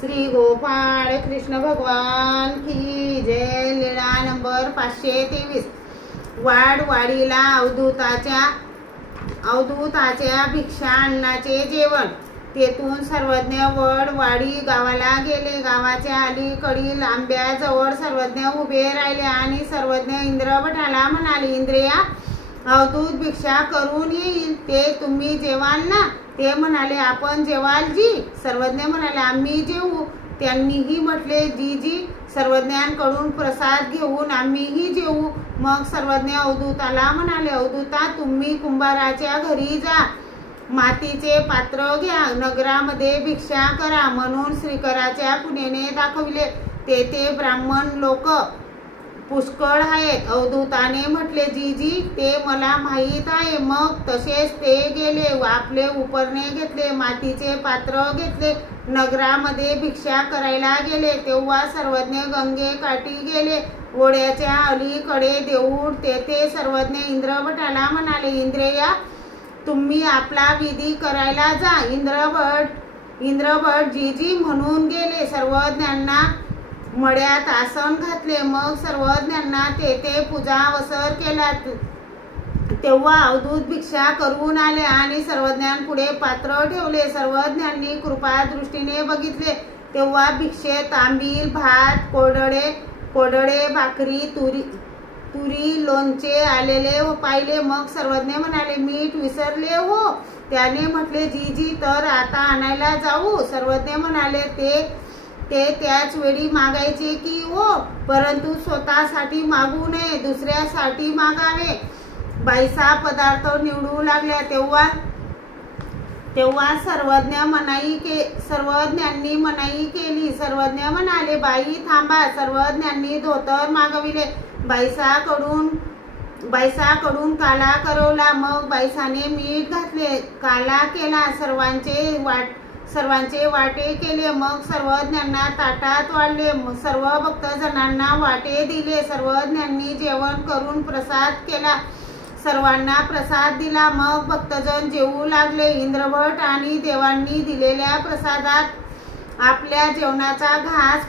श्री गोपाळ कृष्ण भगवान की जय। लीळा नंबर 523। वाडीला अवधूताच्या भिक्षा अन्नाचे जेवण। तेथून सर्वज्ञ वाडी गावाला गेले। गावाच्या अलीकडील आंब्याजवळ सर्वज्ञ उभे राहिले आणि सर्वज्ञ इंद्रभटाला म्हणाले, इंद्रिया, अवधूत भिक्षा करून येईल, ते तुम्ही जेवाल ना? ते म्हणाले, आपण जेवाल जी। सर्वज्ञ म्हणाले, आम्ही जेवू। त्यांनीही म्हटले, जी। सर्वज्ञांकडून प्रसाद घेऊन आम्हीही जेवू। मग सर्वज्ञ अवधूताला म्हणाले, अवधूता, तुम्ही कुंभाराच्या घरी जा, मातीचे पात्र घ्या, नगरामध्ये भिक्षा करा। म्हणून श्रीकराच्या खुणेने दाखविले। तेथे ब्राह्मण लोक पुष्कळ आहेत। अवधूताने म्हटले, जी, ते मला माहीत आहे। मग तसेच ते गेले, आपले उपरणे घेतले, मातीचे पात्र घेतले, नगरामध्ये भिक्षा करायला गेले। तेव्हा सर्वज्ञ गंगे काठी गेले, ओढ्याच्या अलीकडे देऊळ। तेथे सर्वज्ञ इंद्रभटाला म्हणाले, इंद्रिया, तुम्ही आपला विधी करायला जा। इंद्रभट जी म्हणून गेले। सर्वज्ञांना मड्यात आसन घातले। मग सर्वज्ञांना तेथे पूजावसर केला। तेव्हा अवधूत भिक्षा करून आले आणि सर्वज्ञांपुढे पात्र ठेवले। सर्वज्ञांनी कृपादृष्टीने बघितले तेव्हा भिक्षेत आंबील, भात, कोरडे भाकरी, तुरी, लोणचे आलेले पाहिले। मग सर्वज्ञ म्हणाले, मीठ विसरले हो। त्याने म्हटले, जी, तर आता आणायला जाऊ? सर्वज्ञ म्हणाले, ते त्याच वेळी मागायचे की हो, परंतु स्वतःसाठी मागू नये, दुसऱ्यासाठी मागावे। बाईसा पदार्थ निवडू लागल्या तेव्हा सर्वज्ञांनी मनाई केली। सर्वज्ञ म्हणाले, बाई थांबा। सर्वज्ञांनी धोतर मागविले। बाईसाकडून काला करवला। मग बाईसाने मीठ घातले, काला केला, सर्वांचे वाटे केले। मग सर्वज्ञांना ताटात वाढले, सर्व भक्तजनांना वाटे दिले। सर्वज्ञांनी जेवण करून प्रसाद केला, सर्वांना प्रसाद दिला। मग भक्तजन जेवू लागले। इंद्रभट आणि देवांनी दिलेल्या प्रसादात आपल्या जेवणाचा घास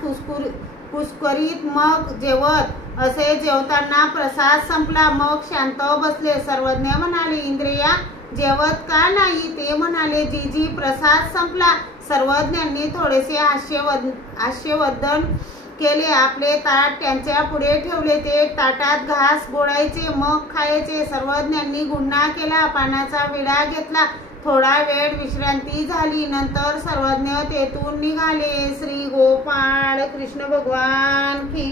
कुस्करीत मग जेवत असे। जेवताना प्रसाद संपला, मग शांत बसले। सर्वज्ञ म्हणाले, इंद्रिया, जेवत का नाही? ते म्हणाले, जी, प्रसाद संपला। सर्वज्ञांनी थोडेसे हास्यवदन केले, आपले ताट त्यांच्या पुढे ठेवले। ते ताटात घास गोळायचे, मग खायचे। सर्वज्ञांनी गुन्हा केला, पानाचा विडा घेतला, थोडा वेळ विश्रांती झाली, नंतर सर्वज्ञ तेथून निघाले। श्री गोपाळ कृष्ण भगवान की